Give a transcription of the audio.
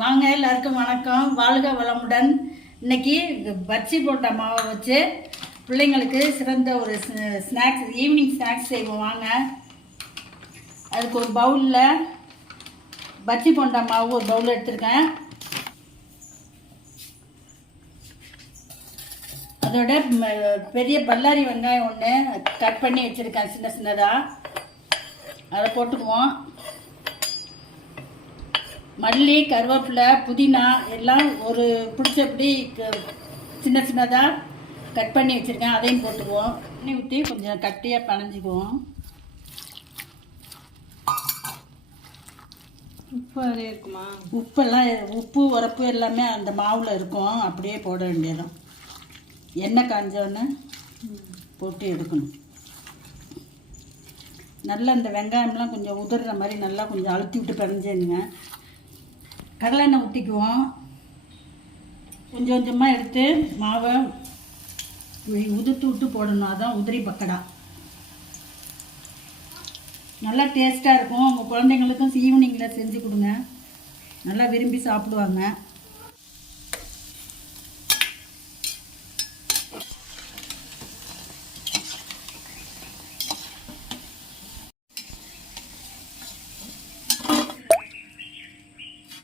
வாங்க எல்லாருக்கும் வணக்கம். வாழ்க வளமுடன். இன்னைக்கு பச்சி போட்ட மாவை வச்சு பிள்ளைங்களுக்கு சிறந்த ஒரு ஸ்நாக்ஸ் ஈவினிங் ஸ்நாக்ஸ் செய்வோம். வாங்க. அதுக்கு ஒரு பவுலில் பச்சி போண்டா மாவு ஒரு பவுல் எடுத்திருக்கேன். அதோட பெரிய பல்லாரி வெங்காயம் ஒன்று கட் பண்ணி வச்சுருக்கேன் சின்ன சின்னதாக அதை போட்டுக்குவோம். மல்லி கருவேப்பிலை புதினா எல்லாம் ஒரு பிடிச்சபடி சின்ன சின்னதாக கட் பண்ணி வச்சுருக்கேன். அதையும் போட்டுக்குவோம். தண்ணி ஊற்றி கொஞ்சம் கட்டியாக பனைஞ்சிக்குவோம். உப்பு அதே இருக்குமா? உப்பெல்லாம் உப்பு உரப்பு எல்லாமே அந்த மாவில் இருக்கும். அப்படியே போட வேண்டியதும் எண்ணெய் காஞ்சோன்னு போட்டு எடுக்கணும். நல்லா இந்த வெங்காயம்லாம் கொஞ்சம் உதிர்ற மாதிரி நல்லா கொஞ்சம் அழுத்தி விட்டு பிணைஞ்சுங்க கடலெண்ணெய் ஊற்றிக்குவோம் கொஞ்சம் கொஞ்சமாக எடுத்து மாவை உதுத்து விட்டு போடணும். அதான் உதிரி பக்கடா. நல்லா டேஸ்ட்டாக இருக்கும். உங்கள் குழந்தைங்களுக்கும் ஈவினிங்கில் செஞ்சு கொடுங்க. நல்லா விரும்பி சாப்பிடுவாங்க.